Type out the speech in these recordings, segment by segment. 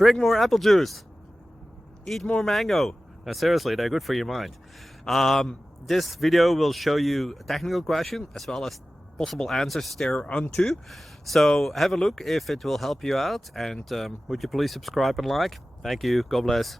Drink more apple juice. Eat more mango. No, seriously, they're good for your mind. This video will show you a technical question as well as possible answers thereunto. So have a look if it will help you out, and would you please subscribe and like? Thank you. God bless.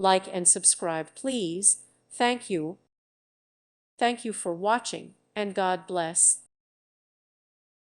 Like and subscribe, please. Thank you. Thank you for watching, and God bless.